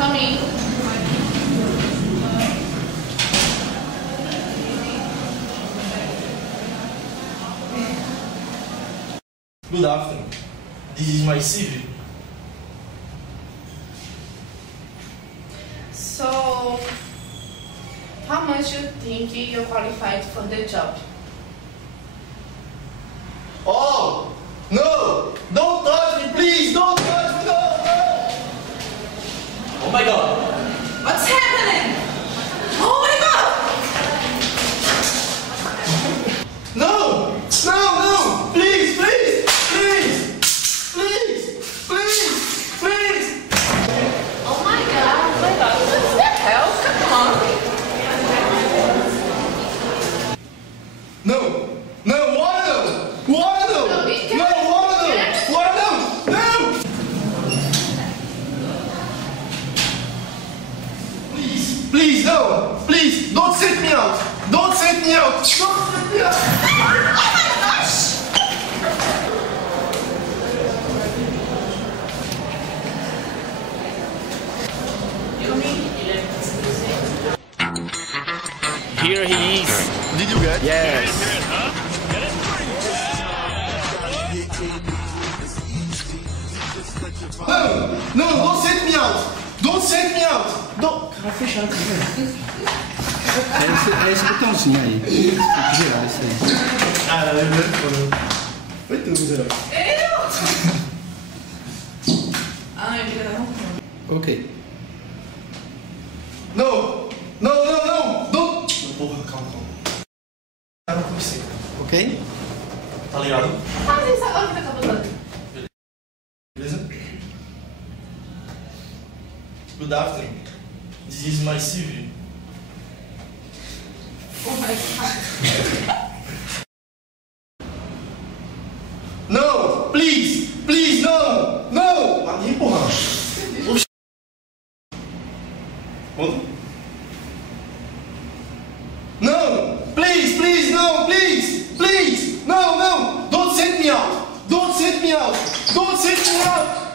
Coming. Good afternoon. This is my CV. So, how much you think you're qualified for the job? Oh! No! Don't touch me, please! Don't touch me! No! No! Oh my god! What's happening? Oh my God! No! No! No! Please! Please! Please! Please! Please! Please! Oh my God! What the hell? Come on! No! No! Water! No! Water! No! No, be No! careful. Water! No! Water! No! No! Please! Please! No! Please! Don't set me out! Don't set me out! Don't set me out! Oh my gosh! Here he is. Did you get? Yes. No! No! Don't set me out! Don't set me out! Don't! Cara fechado, tá vendo? É esse botãozinho aí. Tem que girar isso aí. Caralho, foi tudo, Zé. Ai, meu Ok. Não! Não, não, não! Não! Porra, calma, calma. Tá com você. Ok? Tá ligado? Faz isso agora que tá acabando. Beleza? Good afternoon. This is my CV. Oh my God. No! Please! Please, no! No! Ali, porra! Quanto? No! Please, please, no! Please! Please! No, no! Don't set me out! Don't set me out! Don't set me out!